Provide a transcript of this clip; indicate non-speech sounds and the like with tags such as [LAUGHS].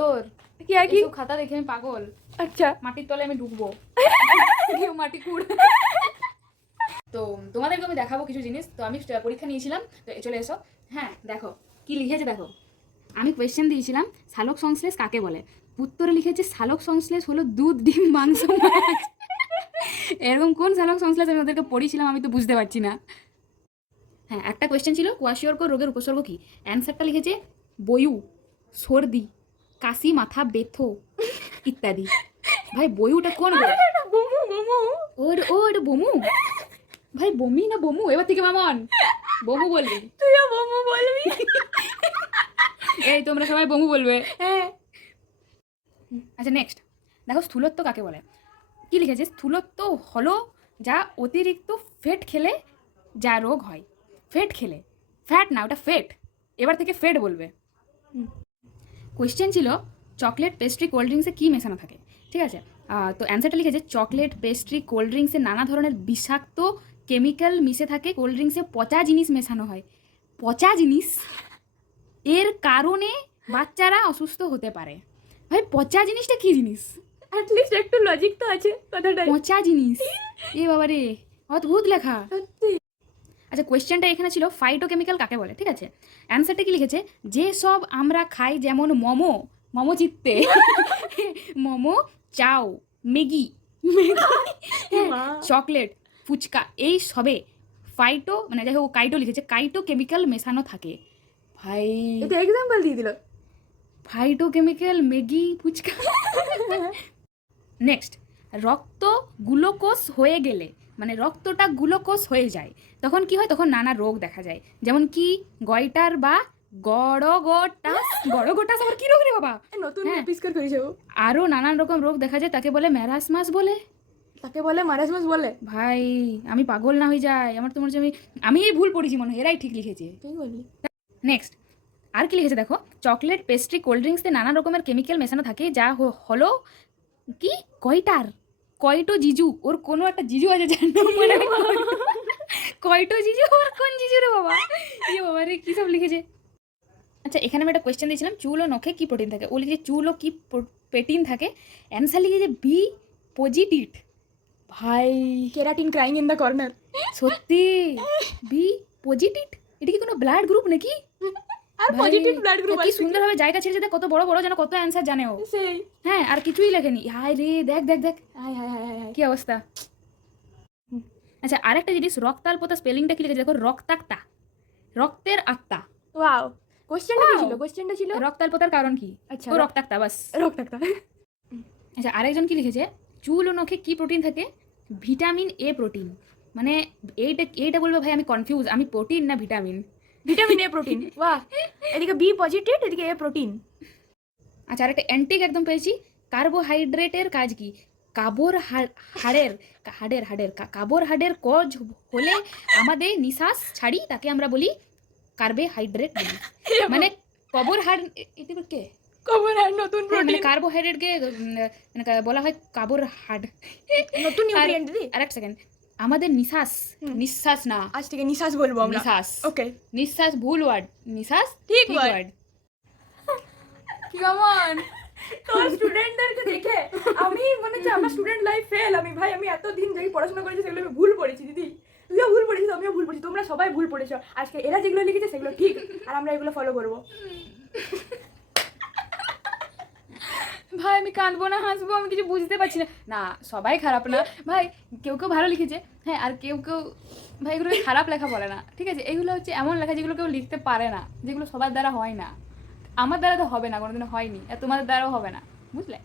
তোর। কি আর কি? খাতা দেখে আমি পাগল। আচ্ছা। মাটির তলে আমি ঢুকবো। [LAUGHS] মাটি কুড়। তো তোমাদেরকে আমি দেখাবো কিছু জিনিস। তো আমি পরীক্ষা নিয়েছিলাম। তো এ চলে এসো। হ্যাঁ দেখো। কি লিখেছে দেখো? আমি কোয়েশ্চেন দিয়েছিলাম শালক সংশ্লেষ কাকে বলে? উত্তরে লিখেছে শালক সংশ্লেষ হলো দুধ ডিম মাংস মাছ। এরকম কোন শালক সংশ্লেষ আমি ওদেরকে পড়িয়েছিলাম আমি তো বুঝতে পারছি না। হ্যাঁ একটা কোয়েশ্চেন ছিল কোয়াশিয়র্ক রোগের উপসর্গ কি? অ্যান্সারটা লিখেছে বয়ু সর্দি। কাশি মাথা বেথো ইত্যাদি। ভাই কোন বই? বমু বমু। ও এটা- ও এটা বমু। ভাই বমি না বমু? এবার থেকে মামন বমু বলবি। তুইও বমু বলবি? এই তোমরা সবাই বমু বলবে। হ্যাঁ। আচ্ছা নেক্সট দেখো স্থূলত্ব কাকে বলে? কি লিখেছে? স্থূলত্ব হলো যা অতিরিক্ত ফেট খেলে যা রোগ হয়। ফেট খেলে। ফ্যাট না ওটা ফেট এবার থেকে ফেট বলবে। কোয়েশ্চেন ছিল চকলেট পেস্ট্রি কোল্ড ড্রিঙ্কসে কী মেশানো থাকে? ঠিক আছে? তো অ্যান্সারটা লিখেছে চকলেট পেস্ট্রি কোল্ড ড্রিঙ্কসে নানা ধরনের বিষাক্ত কেমিক্যাল মিশে থাকে কোল্ড ড্রিঙ্কসে পচা জিনিস মেশানো হয়। পচা জিনিস এর কারণে বাচ্চারা অসুস্থ হতে পারে। ভাই পচা জিনিসটা কী জিনিস? অ্যাটলিস্ট একটু লজিক তো আছে কথাটা পচা জিনিস। এ বাবা রে অদ্ভুত লেখা। সত্যি। আচ্ছা কোয়েশ্চেনটা এখানে ছিল ফাইটোকেমিক্যাল কাকে বলে ঠিক আছে? অ্যান্সারটা কি লিখেছে? যে সব আমরা খাই যেমন মোমো মোমো চিত্তে [LAUGHS] মোমো চাও ম্যাগি চকলেট ফুচকা এই সবে ফাইটো মানে যাই হোক কাইটো লিখেছে কাইটো কেমিক্যাল মেশানো থাকে। ভাই এটা এক্সাম্পল দিয়ে দিল। Phytochemical Maggi phuchka. [LAUGHS] Next রক্ত গ্লুকোজ হয়ে গেলে মানে রক্তটা গ্লুকোজ হয়ে যায় তখন কি হয়? তখন নানা রোগ দেখা যায়। যেমন কি? গয়টার বা গড়গটাস। গড়গটাস আবার কি রোগ রে বাবা? নতুন। এপিস্কার করেছে আরও নানান রকম রোগ দেখা যায় তাকে বলে ম্যারাসমাস বলে। তাকে বলে মারাজ মাস বলে। ভাই আমি পাগল না হয়ে যাই। আমার তো মনে হচ্ছে আমি আমি ভুল পড়েছি মনে হয় এরাই ঠিক লিখেছে। ঠিক নেক্সট আর কি লিখেছে দেখো? চকলেট পেস্ট্রি কোল্ড ড্রিঙ্কসে নানা রকমের কেমিক্যাল মেশানো থাকে যা হলো কি? কয়টার কয়টো জিজু? ওর কোনো একটা জিজু আছে যার নাম মনে কয়টো। জিজু? ওর কোন জিজু রে বাবা? ইয়ে বাবা রে কী সব লিখেছে? আচ্ছা এখানে আমি একটা কোয়েশ্চেন দিয়েছিলাম চুল ও নখে কি প্রোটিন থাকে? ও লিখেছে চুল ও কি পেটিন থাকে? অ্যান্সার লিখেছে বি পজিটিভ ভাই keratin crying in the corner সত্যি? বি পজিটিভ এটা কি কোনো ব্লাড গ্রুপ নাকি? আর পজিটিভ ব্লাড গ্রুপ কি সুন্দরভাবে জায়গা ছেড়েছে দেখ কত বড় বড় যেন কত অ্যান্সার জানে ও। সেই। হ্যাঁ আর কিছুই লেখেনি। হায় রে দেখ দেখ দেখ। হাই হাই হাই হাই কি অবস্থা? আচ্ছা আরেকটা জিনিস রক্তাল্পতা স্পেলিংটা কি লিখেছে? দেখো রক্তাক্তা। রক্তের আত্মা। ওয়াও কোশ্চেনটা কি ছিল? কোশ্চেনটা ছিল? রক্তাল্পতার কারণ কি? আচ্ছা ও রক্তাক্তা বাস। রক টাকটা আচ্ছা আরেকজন কি লিখেছে? চুল ও নখে কি প্রোটিন থাকে? ভিটামিন এ প্রোটিন মানে এইটা এইটা বলব ভাই আমি কনফিউজ আমি প্রোটিন না ভিটামিন? ভিটামিন এ প্রোটিন বাহ এদিকে বি পজিটিভ এদিকে এ প্রোটিন আচ্ছা আর একটা অ্যান্টিক একদম পেয়েছি। কার্বোহাইড্রেটের কাজ কি? কাবর হাড়ের হাড়ের হাড়ের কাবোর হাড়ের কজ হলে আমাদের নিঃশ্বাস ছাড়ি তাকে আমরা বলি কার্বোহাইড্রেট বলি। মানে কবর হাড় এটা কে? কবর আর নতুন হ্যাঁ, মানে প্রোটিন কার্বোহাইড্রেটকে বলা হয় কাবর হাড়। নতুন নিউট্রিয়েন্ট দিদি আর এক সেকেন্ড আমাদের নিঃশ্বাস। নিঃশ্বাস না। আজ থেকে নিঃশ্বাস বলব আমরা। নিঃশ্বাস। ওকে। নিঃশ্বাস ভুল ওয়ার্ড নিঃশ্বাস ঠিক. ওয়ার্ড কেমন তোর স্টুডেন্টদেরকে দেখে আমি মনে হচ্ছে আমার স্টুডেন্ট লাইফ ফেল আমি ভাই আমি এত দিন যাই পড়াশোনা করেছি সেগুলো আমি ভুল পড়েছি দিদি। তুইও ভুল পড়েছিস আমিও ভুল পড়েছি। তোমরা সবাই ভুল পড়েছো। আজকে এরা যেগুলো লিখেছে সেগুলো ঠিক। আর আমরা এগুলো ফলো করব। ভাই, আমি কাঁদবো না, হাসবো, আমি কিছু বুঝতে পারছি না। না, সবাই খারাপ না। ভাই, কেউ কেউ ভালো লিখেছে হ্যাঁ আর কেউ কেউ, ভাই এগুলো খারাপ লেখা বলে না, ঠিক আছে? এগুলো হচ্ছে এমন লেখা যেগুলো কেউ লিখতে পারে না, যেগুলো সবার দ্বারা হয় না। আমার দ্বারা তো হবে না কোনোদিন হয়নি, আর তোমাদের দ্বারাও হবে না, বুঝলে?